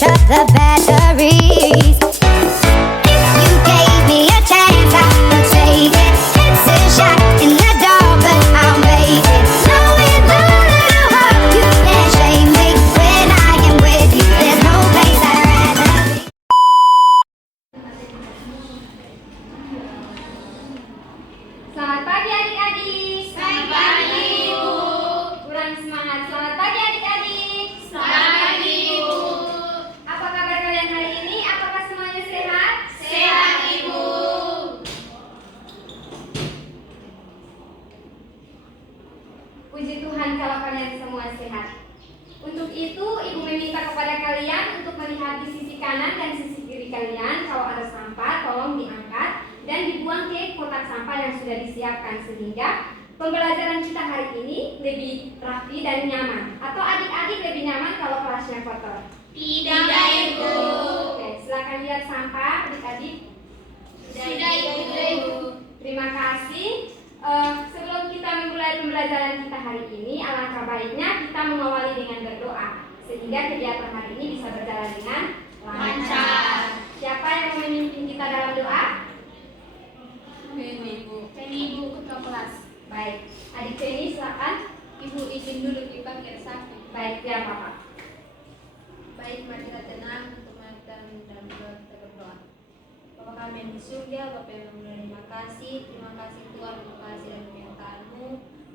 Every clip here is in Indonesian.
charge the batteries. If you gave me a chance, I would take it. It's a shot in the dark, but I'll make it. Knowing the little heart, you can't shame me. When I am with you, there's no place I'd rather be. Selamat pagi adik-adik. Selamat pagi, Ibu. Kurang semangat. Selamat pagi adik-adik. Selamat pagi, Ibu. Apa kabar kalian hari ini? Apakah semuanya sehat? Sehat, Ibu. Puji Tuhan kalau kalian semua sehat. Untuk itu, Ibu meminta kepada kalian untuk melihat di sisi kanan dan sisi kiri kalian. Kalau ada sampah, tolong diangkat dan dibuang ke kotak sampah yang sudah disiapkan sehingga pembelajaran kita hari ini lebih rapi dan nyaman. Atau adik-adik lebih nyaman kalau kelasnya kotor? Tidak, Ibu. Oke, silakan lihat sampah adik-adik. Sudah, Ibu. Terima kasih. Sebelum kita memulai pembelajaran kita hari ini, alangkah baiknya kita mengawali dengan berdoa sehingga kegiatan hari ini bisa berjalan dengan Lancar. Siapa yang mau memimpin kita dalam doa? Ibu. Ibu, ketua kelas. Baik, adik Penny silakan. Ibu izin dulu dipanggil sakit. Baik, ya Bapak. Baik, mari kita tenang untuk melakukan dalam doa kita berdoa. Bapa kami yang di surga, Bapa yang terima kasih Tuhan untuk kasih dan penyertaan-Mu.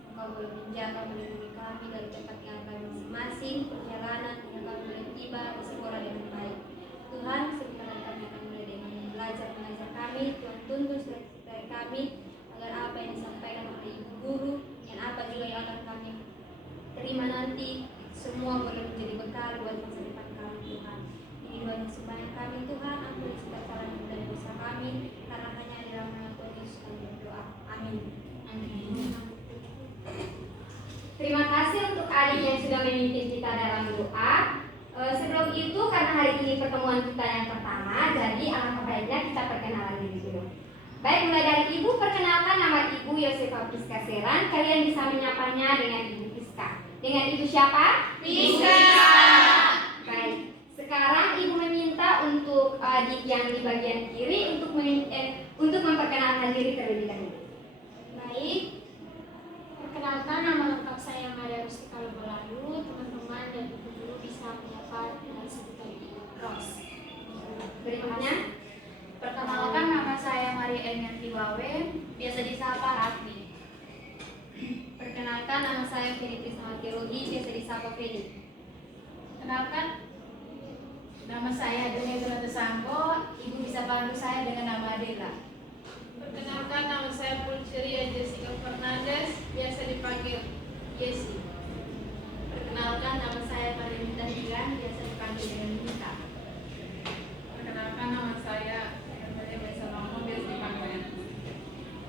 Engkau boleh menjaga melindungi kami dari tempat yang kami masing-masing, perjalanan yang kami boleh tiba di sekolah dengan baik. Tuhan, sebentar kami akan mulai dengan belajar mengajar kami. Tuhan tuntun dari kami agar apa yang disampaikan oleh ibu guru dan apa juga yang akan kami terima nanti semua boleh menjadi bekal buat masa depan kami, Tuhan. Ini doa yang sebanyak kami, Tuhan. Ampuni segala salah dan dosa kami, karena hanya di dalam nama Tuhan Yesus kami berdoa. Amin. Terima kasih untuk adik yang sudah memimpin kita dalam doa. Sebelum itu, karena hari ini pertemuan kita yang pertama, jadi alangkah baiknya kita perkenalan diri dulu. Baik, mulai dari Ibu, perkenalkan nama Ibu Yosefa Priska Seran. Kalian bisa menyapanya dengan Ibu Priska. Dengan Ibu siapa? Priska. Baik, sekarang Ibu meminta untuk adik yang di bagian kiri untuk memperkenalkan diri terlebih dahulu. Baik. Perkenalkan, nama lengkap saya Maria Rustika Lubalalu. Teman-teman dan ibu guru bisa menyapa dengan sebutan Ibu Ros. Berikutnya, Perkenalkan, nama saya Maria Emianti Wawe, biasa disapa Raffi. perkenalkan nama saya Feni Krisnawati Ruhi, biasa disapa Feni. Kenalkan, nama saya Adela Grata Sambo, ibu bisa panggil saya dengan nama Adela. Perkenalkan, nama saya Pulcheria Jessica Fernandez, biasa dipanggil Yesi. Perkenalkan, nama saya Marinita Hiran, biasa dipanggil dengan Minta. Perkenalkan, nama saya Maria Baisalomo, biasa dipanggil Yanti.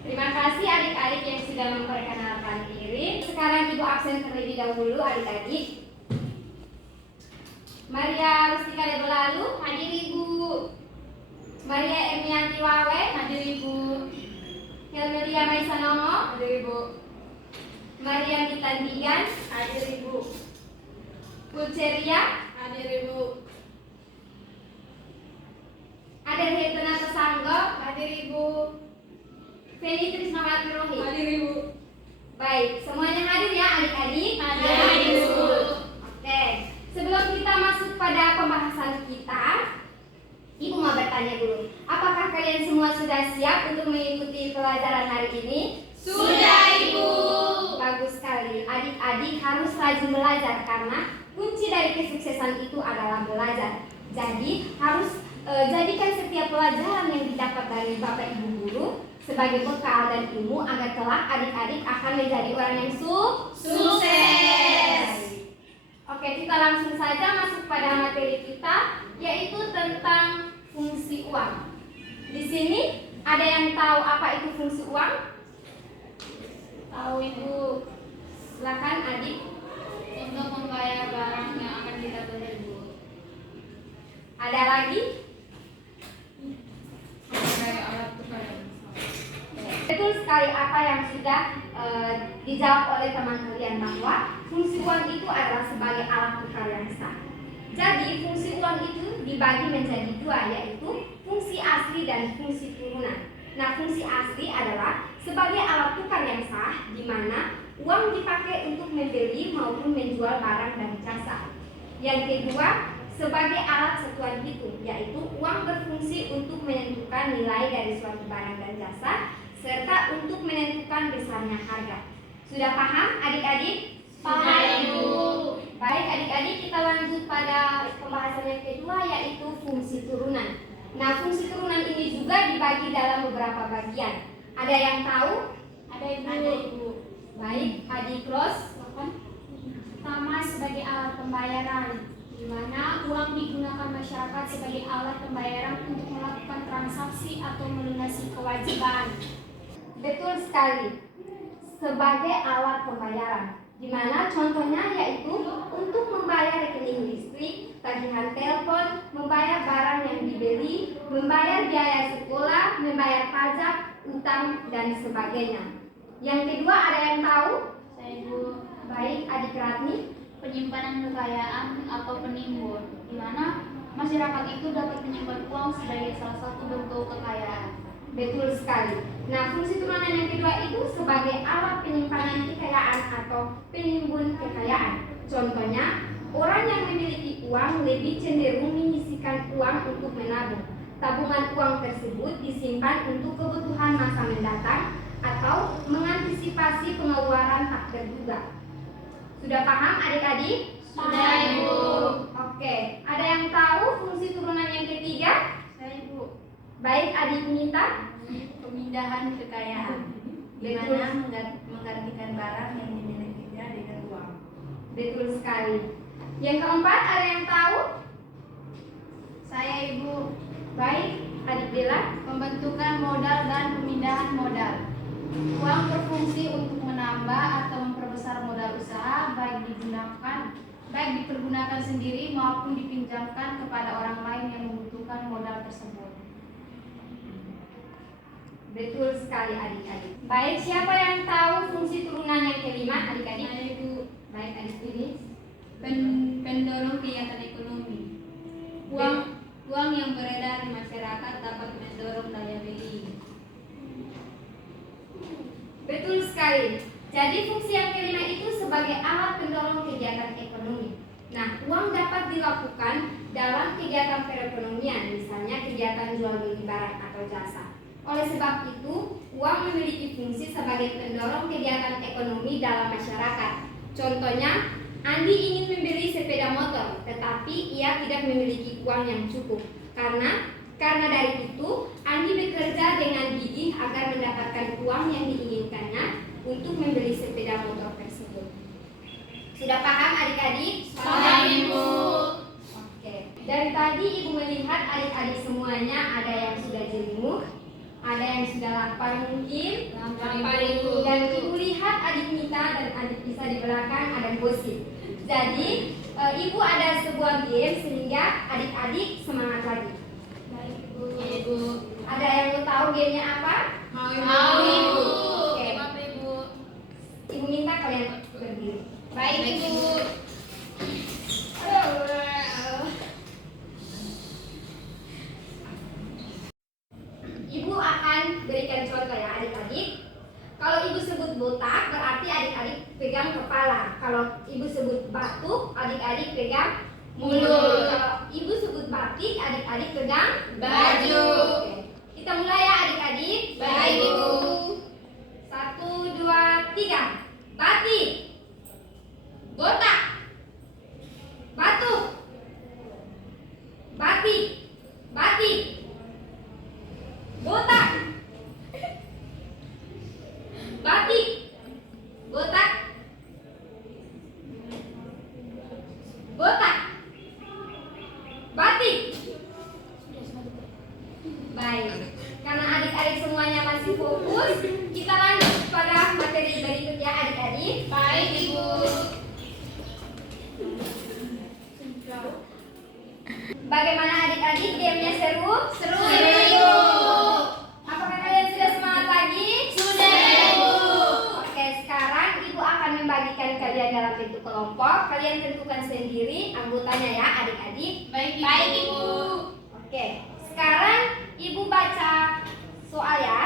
Terima kasih adik-adik yang sudah memperkenalkan diri. Sekarang Ibu absen terlebih dahulu adik-adik. Maria Rustika Lebolalu, hadir Ibu. Maria Emianti Wawe, hadir Ibu. Helmelia Maisanomo, hadir Ibu. Maria Mitandigan, hadir Ibu. Pulcheria, Hadir Ibu. Aden Hetena Tesanggo, hadir Ibu. Feni Trisnawati Rohi, Hadir Ibu. Baik, semuanya hadir ya adik-adik? Hadir, Ibu. Oke, sebelum kita masuk pada pembahasan kita, Ibu mau bertanya dulu. Apakah kalian semua sudah siap untuk mengikuti pelajaran hari ini? Sudah, Ibu. Bagus sekali. Adik-adik harus rajin belajar karena kunci dari kesuksesan itu adalah belajar. Jadi harus jadikan setiap pelajaran yang didapat dari Bapak Ibu guru sebagai bekal dan ilmu agar kelak adik-adik akan menjadi orang yang Sukses. Oke, kita langsung saja masuk pada materi kita, yaitu tentang fungsi uang. Di sini ada yang tahu apa itu fungsi uang? Tahu, Ibu. Silakan adik. Untuk membayar barang yang akan kita beli, Ibu. Ada lagi? Sebagai alat tukar yang Betul sekali apa yang sudah dijawab oleh teman kalian bahwa fungsi uang itu adalah sebagai alat tukar yang sah. Jadi lagi, fungsi uang itu dibagi menjadi dua, yaitu fungsi asli dan fungsi turunan. Nah, fungsi asli adalah sebagai alat tukar yang sah, di mana uang dipakai untuk membeli maupun menjual barang dan jasa. Yang kedua, sebagai alat satuan hitung, yaitu uang berfungsi untuk menentukan nilai dari suatu barang dan jasa, serta untuk menentukan besarnya harga. Sudah paham adik-adik? Paham, Ibu. Baik adik-adik, kita lanjut pada pembahasan yang kedua, yaitu fungsi turunan. Nah, fungsi turunan ini juga dibagi dalam beberapa bagian. Ada yang tahu? Ada Ibu. Ada, Ibu. Baik, adik Ros. Pertama, sebagai alat pembayaran, di mana uang digunakan masyarakat sebagai alat pembayaran untuk melakukan transaksi atau melunasi kewajiban. Betul sekali. Sebagai alat pembayaran, di mana contohnya yaitu untuk membayar rekening listrik, tagihan telepon, membayar barang yang dibeli, membayar biaya sekolah, membayar pajak, utang, dan sebagainya. Yang kedua, ada yang tahu? Saya Ibu. Baik, adik Ratni. Penyimpanan kekayaan atau penimbun, di mana masyarakat itu dapat menyimpan uang sebagai salah satu bentuk kekayaan. Betul sekali. Nah, fungsi turunan yang kedua itu sebagai alat penyimpanan kekayaan atau penimbun kekayaan. Contohnya, orang yang memiliki uang lebih cenderung menyisihkan uang untuk menabung. Tabungan uang tersebut disimpan untuk kebutuhan masa mendatang atau mengantisipasi pengeluaran tak terduga. Sudah paham adik-adik? Sudah, Ibu. Oke, ada yang tahu fungsi turunan yang ketiga? Saya Ibu. Baik, adik Nita. Pemindahan kekayaan, di Betul. mana menggantikan barang yang dimilikinya dengan uang. Betul sekali. Yang keempat, ada yang tahu? Saya Ibu. Baik, adik Bella. Pembentukan modal dan pemindahan modal. Uang berfungsi untuk menambah atau memperbesar modal usaha, baik dipergunakan sendiri maupun dipinjamkan kepada orang lain yang membutuhkan modal tersebut. Betul sekali adik-adik. Baik, siapa yang tahu fungsi turunan yang kelima adik-adik? Saya Ibu. Baik, adik ini. Pendorong kegiatan ekonomi. Uang yang beredar di masyarakat dapat mendorong daya beli. Betul sekali. Jadi fungsi yang kelima itu sebagai alat pendorong kegiatan ekonomi. Nah, uang dapat dilakukan dalam kegiatan perekonomian, misalnya kegiatan jual beli barang atau jasa. Oleh sebab itu, uang memiliki fungsi sebagai pendorong kegiatan ekonomi dalam masyarakat. Contohnya, Andi ingin membeli sepeda motor, tetapi ia tidak memiliki uang yang cukup. Karena dari itu, Andi bekerja dengan gigih agar mendapatkan uang yang diinginkannya untuk membeli sepeda motor tersebut. Sudah paham adik-adik? Paham, Ibu. Oke. Dari tadi Ibu melihat adik-adik semuanya ada yang sudah jenguk, ada yang sudah lapar mungkin. Lapar, Ibu. Dan Ibu lihat adik Nita dan adik Lisa di belakang ada gosip. Jadi Ibu ada sebuah game sehingga adik-adik semangat lagi. Baik, Ibu. Ibu. Ada yang mau tahu gamenya apa? Mau, Mau, Ibu. Oke. Apa, Ibu? Ibu minta kalian berdiri. Baik, Ibu. Ibu akan berikan contoh ya adik-adik. Kalau ibu sebut botak berarti adik-adik pegang kepala. Kalau ibu sebut batuk, adik-adik pegang mulut. Kalau ibu sebut batik, adik-adik pegang Baju. Oke. Kita mulai ya adik-adik. Baik, Ibu. 1, 2, 3. Batik. Botak. Batuk. Batik. Batik. Botak. Batik. Botak. Botak. Batik. Baik. Karena adik-adik semuanya masih fokus, kita lanjut pada materi berikutnya adik-adik. Baik, Ibu. Bagaimana adik-adik? Gamenya seru? Seru, Ibu. Apakah kalian sudah semangat lagi? Sudah, Ibu. Oke, sekarang Ibu akan membagikan kalian dalam bentuk kelompok. Kalian tentukan sendiri anggotanya ya adik-adik. Baik, Baik, Ibu. Oke, sekarang Ibu baca soal ya.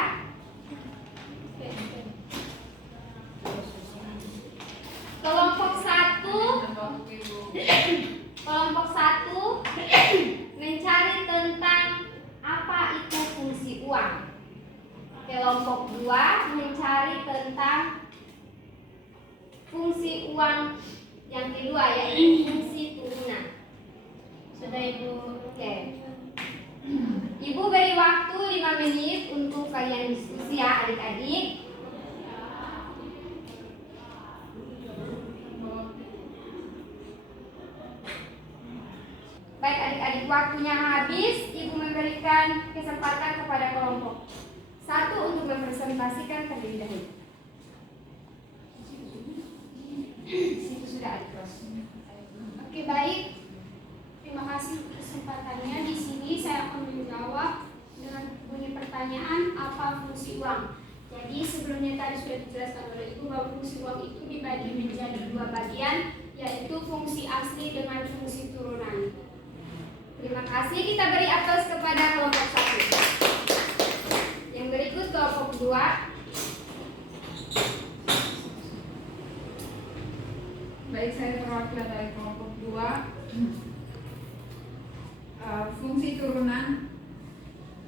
Kelompok 1 Kelompok 1 mencari tentang apa itu fungsi uang. Kelompok 2 mencari tentang fungsi uang yang kedua yaitu fungsi turunan. Sudah, Ibu. Oke. Ibu beri waktu 5 menit untuk kalian diskusi ya adik-adik. Baik adik-adik, waktunya habis. Ibu memberikan kesempatan kepada kelompok 1 untuk mempresentasikan terlebih dahulu. Situ sudah adik Ros. Oke, baik. Terima kasih untuk kesempatannya. Di sini saya akan menjawab dengan bunyi pertanyaan apa fungsi uang. Jadi sebelumnya tadi sudah dijelaskan oleh Ibu bahwa fungsi uang itu dibagi menjadi 2 bagian, yaitu fungsi asli dengan fungsi turunan. Terima kasih, kita beri aplaus kepada kelompok 1. Yang berikut kelompok 2. Baik, saya perwakilan dari kelompok 2. Fungsi turunan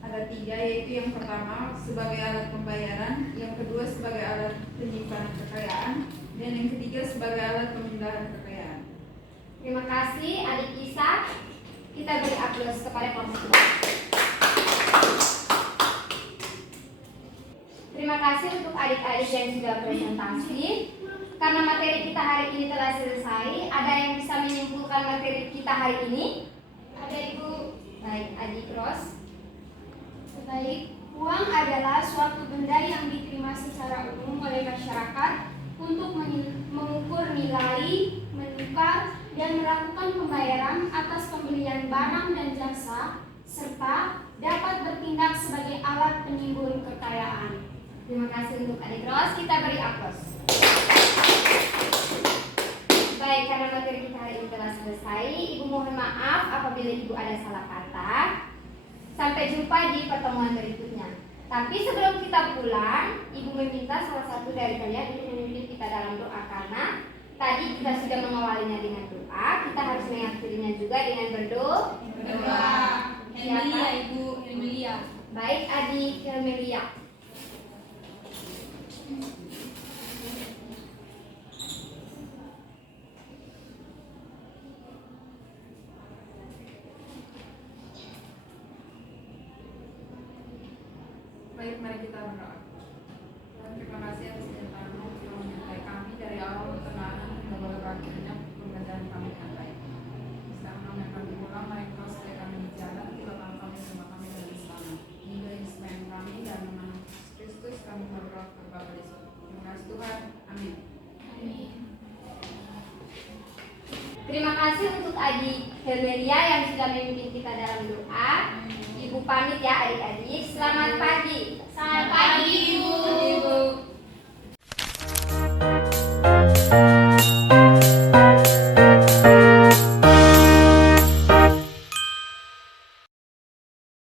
ada 3, yaitu yang pertama sebagai alat pembayaran, yang kedua sebagai alat penyimpanan kekayaan, dan yang ketiga sebagai alat pemindahan kekayaan. Terima kasih adik Isa. Kita beri aplaus kepada kelompok 2. Terima kasih untuk adik-adik yang sudah presentasi. Karena materi kita hari ini telah selesai, ada yang bisa menyimpulkan materi kita hari ini? Ada, Ibu. Baik, adik Ros. Baik, uang adalah suatu benda yang diterima secara umum oleh masyarakat untuk mengukur nilai, menukar, dan melakukan pembayaran atas pembelian barang dan jasa, serta dapat bertindak sebagai alat penimbun kekayaan. Terima kasih untuk adik Ros. Kita beri aplaus. Baik, karena materi kita hari ini telah selesai, Ibu mohon maaf apabila Ibu ada salah kata. Sampai jumpa di pertemuan berikutnya. Tapi sebelum kita pulang, Ibu meminta salah satu dari kalian untuk memimpin kita dalam doa, karena tadi kita sudah mengawalinya dengan doa, kita harus mengakhirinya juga dengan berdoa. Helmelia, Ibu, Helmelia. Baik, adik Helmelia. Baik, mari kita berdoa. Tuhan, terima kasih atas kenyataanmu yang menyertai kami dari awal pertengahan hingga babak akhirnya pembelajaran kami dengan baik. Sekarang kami akan dimulai, mari Engkau supaya kami berjalan di belakang kami bersama kami dari selama. Hingga Yesus kami dan nama Kristus kami berdoa kepada Bapa di surga. Terima kasih Tuhan. Amin. Terima kasih untuk adik Helmelia yang sudah memimpin kita dalam doa. Ibu pamit ya adik-adik. Selamat pagi.